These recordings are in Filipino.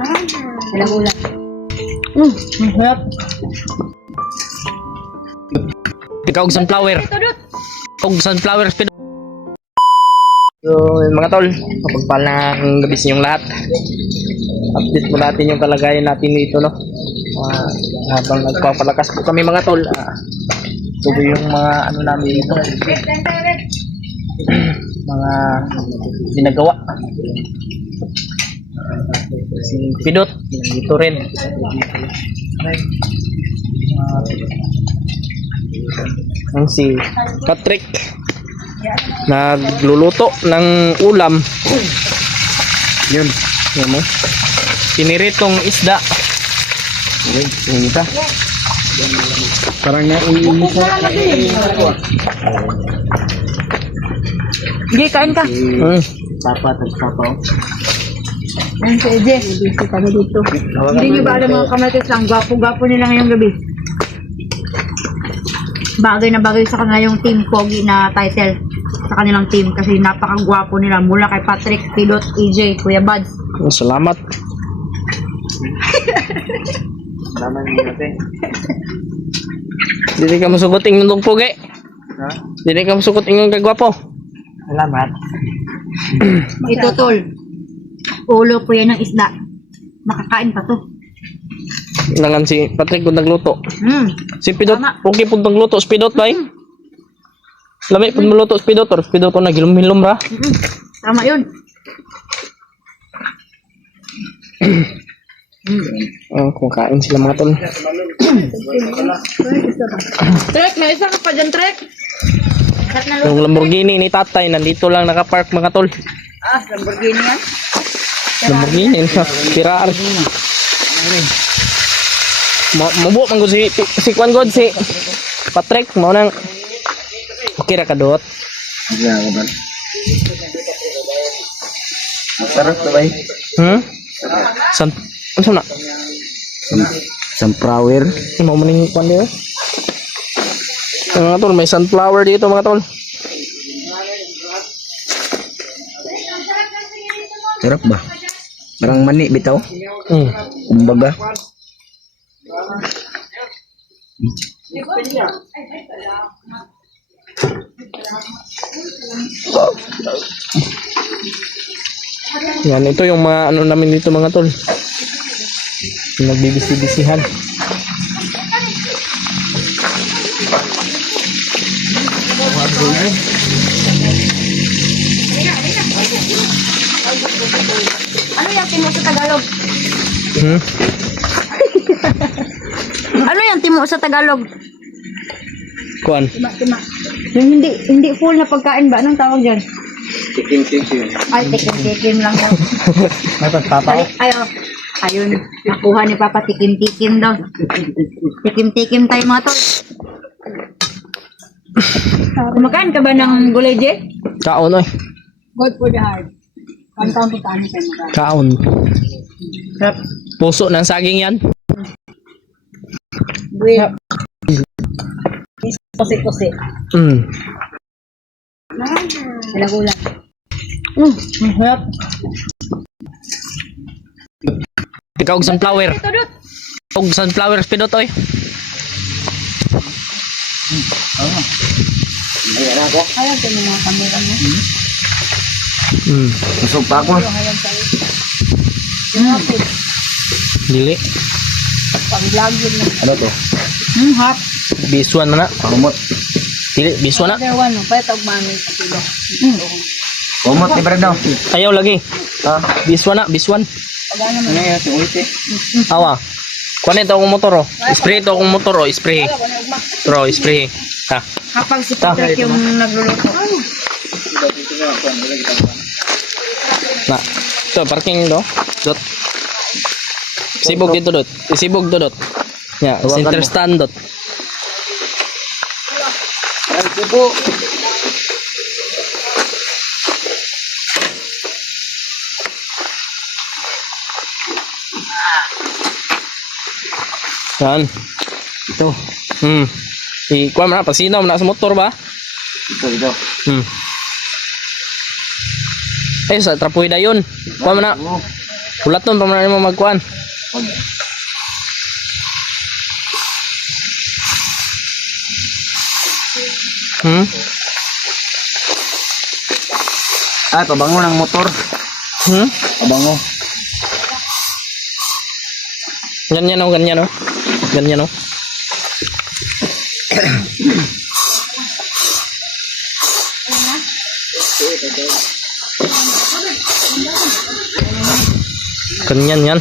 Walang ulam. Masarap. Ikaw og sunflower. Og sunflower spin. So, mga tol, kapagpalang gabi sa inyong lahat. Update mo natin yung kalagayan natin dito, no? Habang nagpapalakas po kami mga tol, ito yung mga ano namin dito. Mga ginagawa. Si Pidot, dito rin. Ang si Patrick nagluluto ng ulam. Yun mo. Piniritong isda. Yun ita. Parang naiinis sa. Hindi, kain ka. Papa. Ayun si EJ. Busy kami dito. Hindi nyo ba alam mga kamatis lang, gwapo-gwapo nila ngayong gabi. Bagay na bagay sa kanila yung Team Pogi na title sa kanilang team kasi napakagwapo nila mula kay Patrick, Pilot, EJ, Kuya Buds. Salamat. Salamat natin. Dili ka masugot ingong Pogi. Ha? Dili ka masugot ingong kagwapo. Salamat. Ito tol. Ulo po yan ng isda. Makakain pa to. Langan si Patrick kung nagluto. Si Pidot, Tama. okay po nagluto. Si Pidot ba eh? Lami po maluto si Pidot or si Pidot ko nagilom-hilom ra. Tama yun. Kung kain sila mga tol. Trek, may isa ka pa dyan, Trek. Yung Lamborghini ni tatay nandito lang nakapark mga tol. Lamborghini yan. Lamborghini sa Ferrari. Mabuo man gud si Kwan God si Patrick mo nang okay ra kadot. Masarap na ba? Ano na? Sunflower. Mo maning Kwan dito. Mga tol, may sunflower dito mga tol. Sarap ba? Parang mani bitaw. Kumbaga. Yan, ito yung mga ano namin dito mga tol. Yung nagbibisi-bisihan. Ano yung timo sa Tagalog? Ano yung timo sa Tagalog? Kuan. Tima. Yung hindi full na pagkain ba? Anong tawag dyan? Tikim-tikim. Ay, tikim-tikim lang daw. May pagpapa. Ayun, nakuha ni Papa tikim-tikim daw. Tikim-tikim tayo mga tol. Kumakain ka ba ng gulay, Je? Kaon oy. Good for the heart. Kantang putani ka mga. Kaon. Sarap. Puso ng saging yan. Buwit. Kusi-kusi. Walang ulam. Masarap. Ikaw og sunflower. Og sunflower Pidot oy. Ayaw ko ng mga kamera mo. Busog pa ako. Dili. Pag-vlog yun na. Ano to? Hot. Bisuan man na. Kumot. Dili, bisuan na. Other one, no? Pwede tawag mami sa kilo. Kumot ni Brad daw. Ayaw lagi. Bisuan na, bisuan. Pag ano mo. Ano yan? Tinguliti. Awa. Kunin to akong motor oh. Spray to akong motor oh, spray. Bro, spray. Ha. Kapag si Patrick yung nagluluto. Na. Ito, parking do. Dot. Sibog dito dot. Isibog do dot. Ya, center stand dot. Ay, sibo. Yan. Ito. Ikuha mo na, pasinaw mo na sa motor ba? Ito. Sa trapuida yun. Kuha mo na. Pulat nun, paman mo magkuhan. Hmm? Ah, pabango ng motor. Hmm? Pabango. Ganyan o, ganyan o. Ganyan o. Ganyan yan.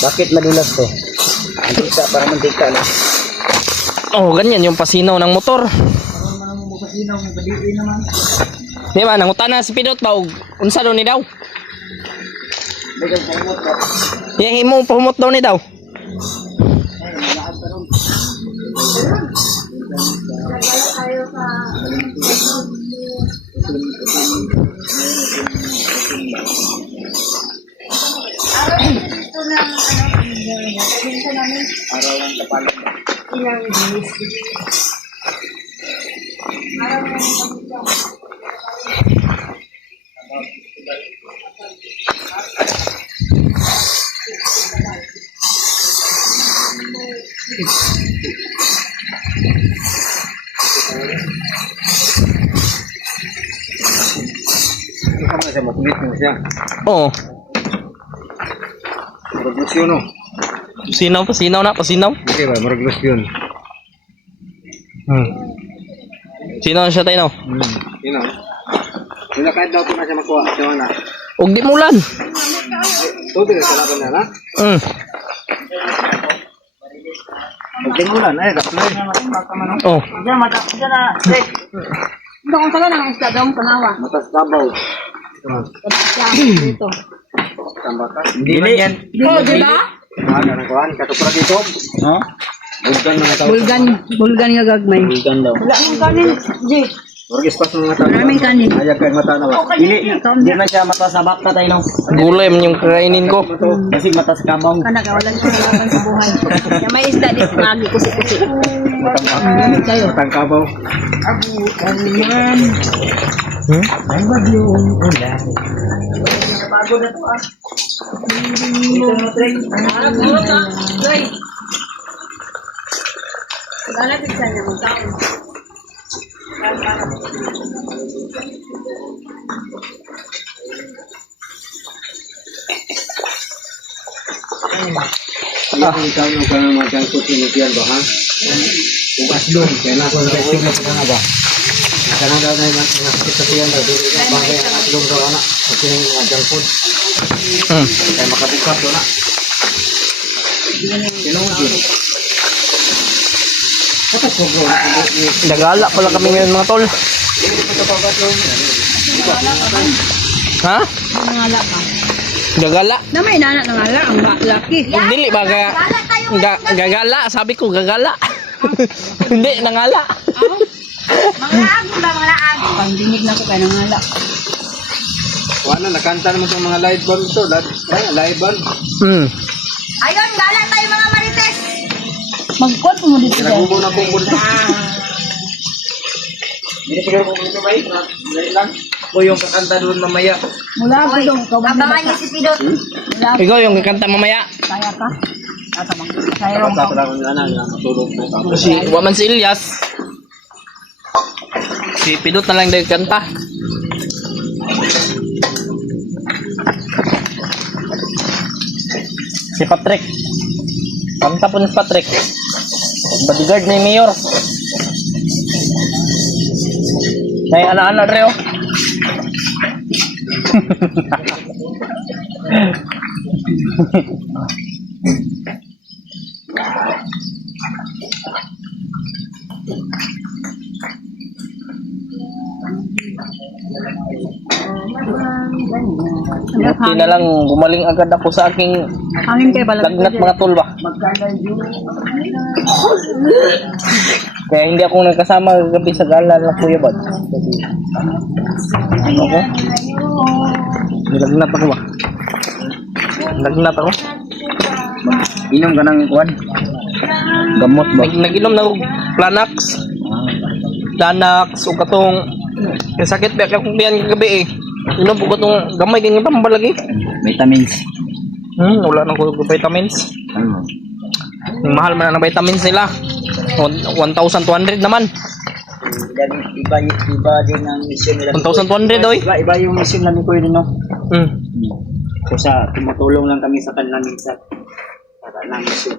Bakit madulas to? Mantika, para mantika na. Oh, ganyan yung pasinaw ng motor. Di ba, nangutan na si Pidot ba? Unsa daw ni daw? Yang himo pahumot daw ni daw. Ito ka siya, makulit mo siya. Oo. Maraglos yun, oh. Pasinaw, pasinaw na, pasinaw. Hindi ba, maraglos yun. Sinaw siya tayo, no? Yun, oh. Yun na, kahit daw ko na siya makuha. Siya na. Ug di mulan. Tubig na salaban na, ha? Pagtingulan, ay, kaploy. Oh. Diyan, mata. Diyan na. Wait. Ito kung saan ang isda daw kanawa. Matas tabaw. Dito. Tambakas. Hindi man yan. Oh, di ba? Ah, ganang kuhan. Katupra dito. No? Bulgan mga tao. Bulgan nga gagmay. Bulgan daw. Wala mong kanin, G. Orgis pas mga tao. Maraming kanin. Ayag kay mata na ba? Hindi man siya mata sa bakta tayo, no? Gulay man yung kainin ko. Kasi mata sa kabaw. Kana ka, wala siya kalaban sa buhay. Yung may isda dito, lagi kusi-kusi. Matang kabaw. Hmm? Bago na to ah. Lalapit sa niya, magkaon. Ikaw nung ka naman kang kutinitian ba, ha? Bukas doon. Kaya na ako nag-resting na pa na ba? Kana daw na yung nakakit sa tiyan daw. Bagay ang atlong daw, anak. Kasi yung mga junk food. Kaya makabukas doon, na. Sinong yun? Katas ko bro. Nagala pala kami ngayon mga tol. Ha? Nangala ka. Gagala. Na may nana nangala, ang laki. Dili ba gagala? Sabi ko gagala. Hindi, nangala. Mga agong ba, mga agong? Pangdinig na ko kaya nangala. Wala, nakanta naman sa mga live band ito. Live band. Ayun, gala tayo mga marites. Magkot mo dito. Kinagubo na kong punta. Hindi siguro kung ito ba Dali lang. O yung kakanta doon mamaya. Mula ko dong, abangan niya si Pidot. Ikaw yung kakanta mamaya. Kaya ka? Tatamang. Kaya Dapat sa lang na matulog po. Si Waman si Ilyas. Si Pidot na lang dahil kanta. Si Patrick. Kanta po ni Patrick. Bodyguard ni Mayor. May anak-anak reo. Buti na lang gumaling agad ako sa aking Hangin kayo pala. lagnat mga tol ba. Kaya hindi ako nagkasama gabi sa gala ng Kuya Bad. Ako? Nilagnat ako ba? Lagnat ako? Inom ka ng kwan? Gamot ba? Nag-inom na ako Planax. Planax o katong Kaya sakit ba kung biyan kagabi eh. Inom po ko itong gamay kaya tambal lagi. Vitamins. Wala nang ko vitamins. Ano? Yung mahal man ang vitamins nila. 1,200 naman. Iba din ang mission nila. 1,200 oy. Iba yung mission namin ko yun, no? Hmm. So sa tumutulong lang kami sa kanila minsan. Para lang mission.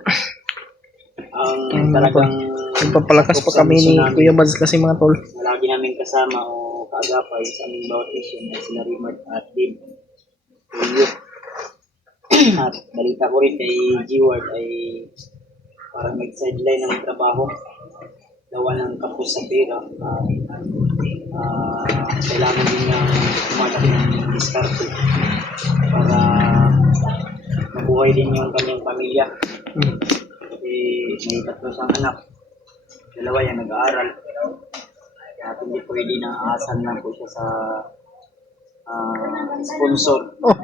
Ang talagang Nagpapalakas pa kami ni Kuya Bads kasi mga tol. lagi namin kasama o kaagapay sa aming bawat mission ay sila Rimard at Dave. At balita ko rin kay G-Ward ay parang nag-sideline ng trabaho. Gawa ng kapos sa pera. Kailangan din niya kumalaki ng diskarte para mabuhay din yung kanyang pamilya. Kasi may 3 siyang anak. 2 yan nag-aaral. Kaya hindi pwede na aasan lang po siya sa sponsor. Oh,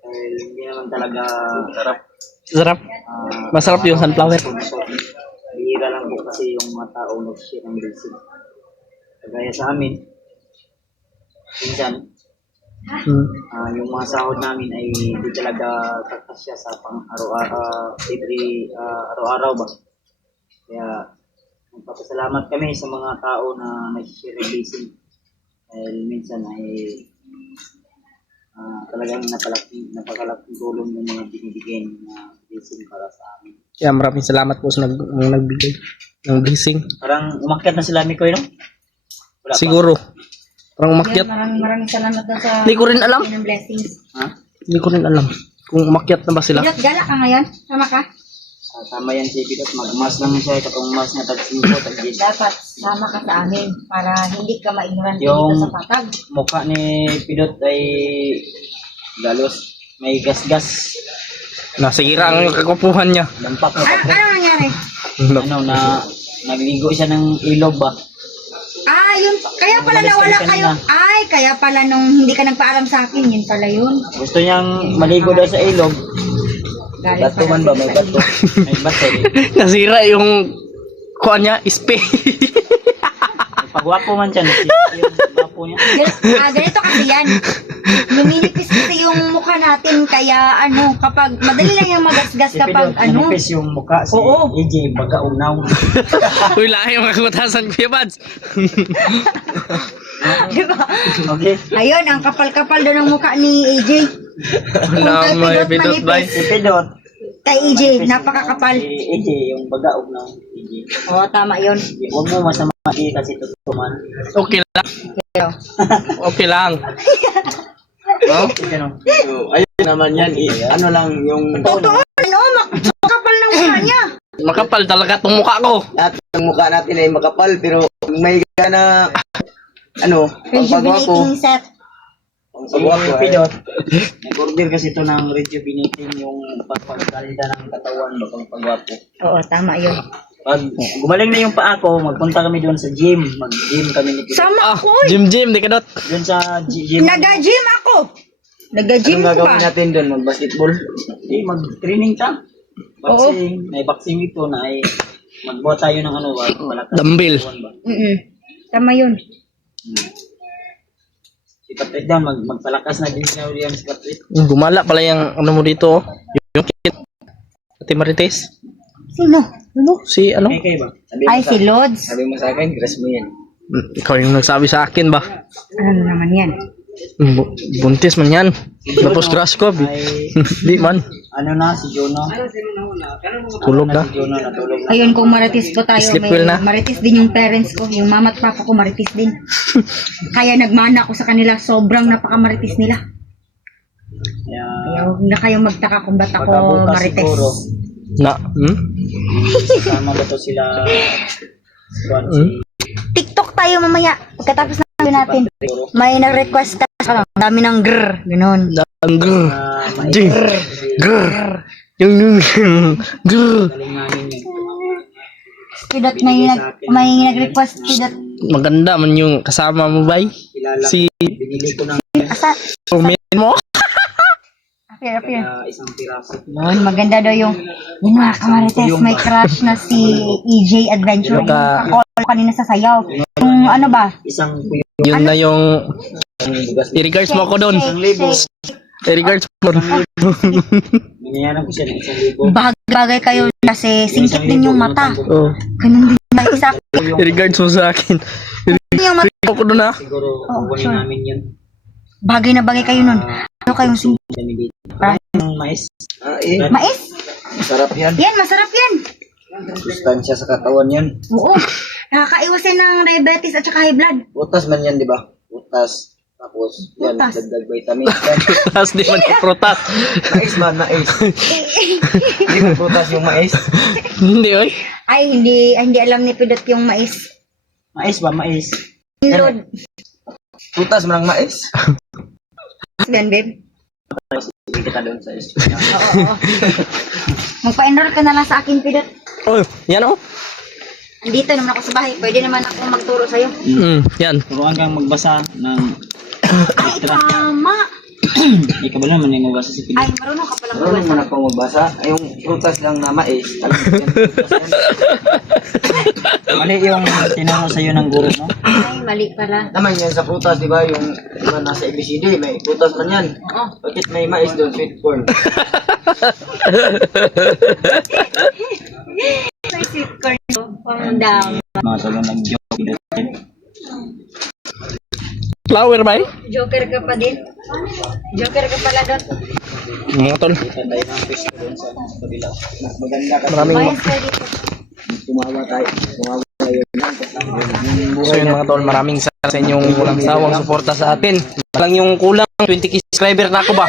Dahil hindi naman talaga sarap. sarap. Masarap yung sunflower. Sponsor. Bihira lang po kasi yung mga tao nag-share ng blessing. Kagaya sa amin, minsan, yung mga sahod namin ay hindi talaga kakasya sa araw-araw ba. Kaya, magpapasalamat kami sa mga tao na nag-share ng blessing. Dahil minsan ay talagang napakalaking tulong yung mga binibigay na blessing para sa amin. Kaya maraming salamat po sa nagbigay ng blessing. Parang umakyat na sila Mikoy, no? Wala pa. Siguro. Parang umakyat. Maraming salamat daw sa Hindi ko rin alam. ng blessings. Ha? Hindi ko rin alam kung umakyat na ba sila. Pilot, gala ka ngayon? Sama ka? Tama yan si Pidot. Mag-mas lang siya. Katong mas na tag-5, tag-10. Dapat sama ka sa amin para hindi ka ma-ignorante Yung- dito sa patag. Mukha ni Pidot ay galos. May gas-gas. Nasira ang kagwapuhan niya. Dampak na kapre. Ano nangyari? Ano na nagligo siya ng ilog ba? Yun. Kaya pala Umalis nawala kami kayo. kanina. Kaya pala nung hindi ka nagpaalam sa akin, yun pala yun. Gusto niyang maligo daw sa ilog. Galit Bato man ba? May bato. May bato. Nasira yung kuha niya, ispe. Pagwapo man siya. Nasira yung gwapo niya. Ganito kasi yan. Luminipis kasi yung mukha natin, kaya kapag, madali lang yung magasgas Si kapag Pidot, manipis yung mukha. Si Oo. AJ, baga unaw. Uy, lahi yung kakutasan Kuya Bads. Diba? Okay. Ayun, ang kapal-kapal doon ng mukha ni AJ. Wala Kung may kay Pidot Pidot bay. manipis. Si Pidot. Kay AJ, napakakapal. Si AJ, yung baga unaw. AJ. Oo, tama yun. Huwag mo masama kasi totoo man. Okay lang. Okay lang. Oh? So, ayun naman yan. Ano lang yung Totoo, makapal ng mukha niya. Makapal talaga tong mukha ko. lahat ng mukha natin ay makapal pero may gana pagpagwapo. Rejuvenating set. Si Pidot, nag-order kasi ito ng rejuvenating yung pagpagkalida ng katawan ba pang pagwapo. Oo, tama yun. Pag gumaling na yung paa ko, magpunta kami doon sa gym. Mag-gym kami ni Pidot. Sama ako eh. Jim, di ka dot. Doon sa gym. Nag-gym ako. Nag-gym Anong ko gagawin ba? natin doon? Mag-basketball? Mag-training ka. Boxing. May boxing ito na ay magbuhat tayo ng malakas. Dumbbell. Ba? Tama yun. Si Patrick daw, magpalakas na din siya William si Patrick. Gumala pala yung ano mo dito. Yung kit. Ate Marites. Sino? Si ano? Kay ba? Ay, si Lods. Sabi mo sa akin, grass mo yan. Ikaw yung nagsabi sa akin ba? Ano naman yan? Buntis man yan. Tapos grass ko. Ay, Di man. ano na, si Jono. Tulog na. Si Jono natulog na. Ayun, kung maritis po tayo, Sleep may well na. maritis din yung parents ko. Yung mama at papa ko maritis din. Kaya nagmana ako sa kanila. Sobrang napakamaritis nila. Kaya, Kaya huwag na kayong magtaka kung ba't ako pagkabukas marites. siguro, kasama ba to sila Juan, si TikTok tayo mamaya. Pagkatapos na natin. Siguro, May nag-request ka. Dami ng grrr. Ganon. Grr. na Jing. Grr. Yung grr. galing namin yun. Pidot, may nag-request. Pidot. Maganda man yung kasama mo bay. Kilala Si binili ko ng Asa? comment mo. Okay, Sarap yan. isang piraso. Yun, maganda daw yung mga kamarites, may crush na si EJ Adventure. Yung kakol kanina sa sayaw. Yung ano ba? Isang puyo. Yun na yung i-regards mo ako doon. I-regards mo. Binayaran ko siya ng 1,000. Bagay kayo kasi singkit din yung mata. Oh. Ganun din na isa. I-regards mo sa akin. Yung mata. Ako doon ha. Siguro, Oh, kukunin sure. namin yun. Bagay na bagay kayo nun. Ano kayong singkit? Dami dito. Ah, Yung mais. Mais? Masarap yan. Yan, masarap yan. Sustansya sa katawan yan. Oo. Nakakaiwas yan ng diabetes at saka high blood. Putas man yan, di ba? Putas. Tapos, yan, Putas. dagdag vitamin. Yan. Tapos di man prutas. Mais man, mais. Hindi mo putas yung mais. Hindi oy. Ay, hindi alam ni Pidot yung mais. Mais ba? Mais. Lord. Putas man ang mais. Gan, babe. Hindi kita doon sa is. Oo. Magpa-enroll ka na lang sa akin, Pidot. Oh, yan oh. Andito naman ako sa bahay. Pwede naman ako magturo sa'yo. Yan. Turuan kang magbasa ng Ay, tama. ikaw ba naman yung magbasa sa Ay, Pilipinas? marunong ka palang Meron magbasa. mo na pang magbasa. Ay, yung prutas lang na mais. Alam mo yan, prutas yan. Mali yung tinuro sa'yo ng guro mo. Ay, mali pala. Naman yan sa prutas, di ba? Yung iba nasa ABCD, may prutas man yan. Oo. Bakit may mais doon? Sweet corn. May sweet corn. Pangdam. Mga talong nag-joke. Flower ba eh? Joker ka pa din. Joker ka pala, Dot. Mga tol. Kita tayo ng pwesto doon sa kabila. Mas maganda kasi Maraming Mayas ka dito. tumawa tayo. Tumawa tayo. So yun mga tol, maraming salamat sa inyong walang sawang suporta sa atin. Lang yung kulang 20k subscriber na ako ba?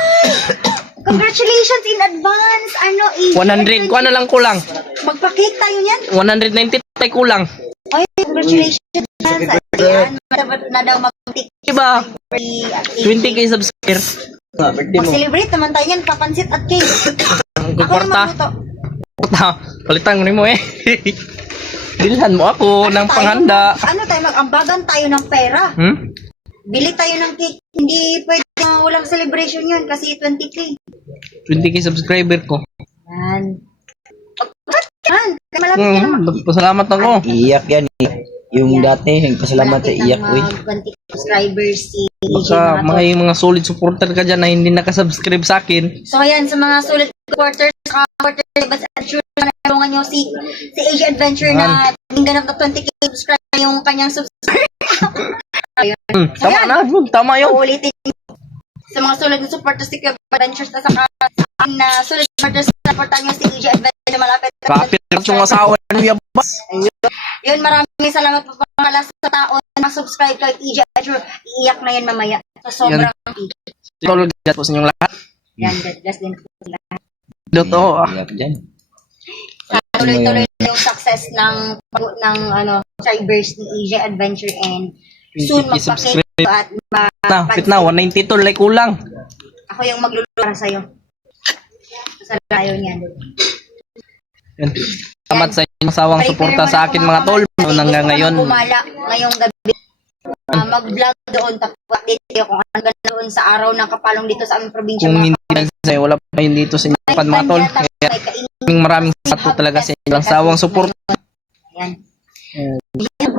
Congratulations in advance. Ano, 100 ko na lang kulang. Magpa-cake tayo niyan. 190 tayo kulang. Ay, congratulations. Ayan, dapat na daw mag-cake. Diba? 20k subscriber. Birthday mo. Mag-celebrate naman tayo yan. Papansit at cake. Ang Ako yung kwarta. magluto. Kwarta. Palitan mo eh. Bilhan mo ako ng Tayo panghanda. Ano tayo, mag-ambagan tayo ng pera. Bili tayo ng cake. Hindi pwede na walang celebration yun kasi 20k. 20k subscriber ko. Yan. Yan. Malapit ka naman. Pasalamat ako. Iyak yan. Yung dati, nagpasalamat sa iyak ko. 20 subscribers si Baka mga solid supporter ka dyan na hindi nakasubscribe sa akin. So ayan, sa mga sulit supporters, supporters, at sure na natulungan nyo si Asia Adventure na ganap na 20k subscriber yung kanyang subscriber. Tama na. Tama yun. Uulitin sa mga sulit na supporters si Asia Adventures at saka na sulit supporters na supportan nyo si Asia Adventure na malapit. Kapit yung asawa ni Yabas. Yun, maraming salamat po pala sa tao na subscribe kay Asia Adventure. Iiyak na yan mamaya. So sobrang Tol, God po sa inyong lahat. yan, God bless din po sila. Dito. Iyak dyan. Tuloy-tuloy yung success ng subscribers ni Asia Adventure and soon 20K magpa-cake at Na, pit na. 190 tol. Like kulang. ako yung magluluto para sa'yo. Sa layo niyan. Yan. Salamat sa inyong sawang suporta sa akin mga tol. Hanggang ngayon. Kumala ngayong gabi. Mag-vlog doon tapos update kayo kung ano ganda doon sa araw ng kapalong dito sa aming probinsya. Kung hindi lang sa'yo, wala pa yun dito sa inyong mga tol. Kaya maraming salamat po talaga sa inyong sawang suporta. Ayan.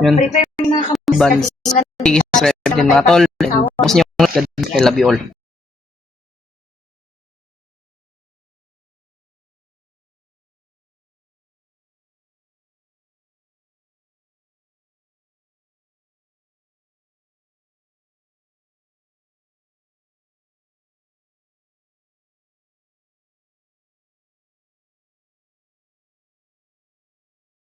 Yun. Prepare mga kamusta. Bans. Sige, subscribe din mga tol. Tapos nyo, I love you all.